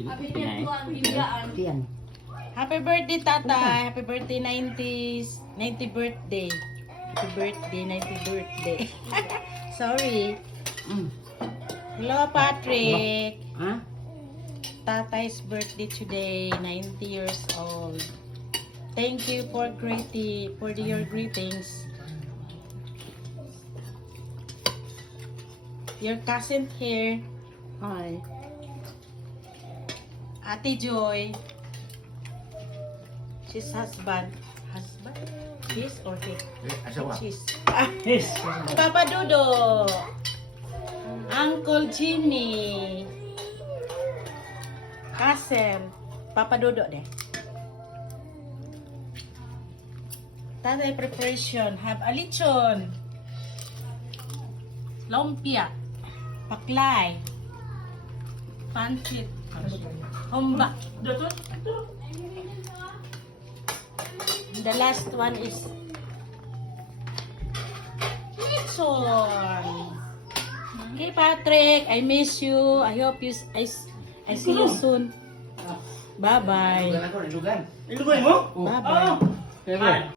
Yan. Happy birthday, Tatay. Happy birthday, 90s. 90 birthday. Happy birthday, 90 birthday. Sorry. Hello, Patrick. Ha? Tatay's birthday today, 90 years old. Thank you for your greetings. Your cousin here. Hi. Ate Joy. She's husband. Husband? His or he? She's. Papa Dodo. Uncle Jimmy. Kasem. Papa Dodo deh. Tatay preparation. Have a lechon. Lumpia. Paklay. Pancit. Humba. The last one is lechon. Okay, Patrick, I miss you. I hope I see you soon. Bye-bye. Ilugan mo? Bye-bye.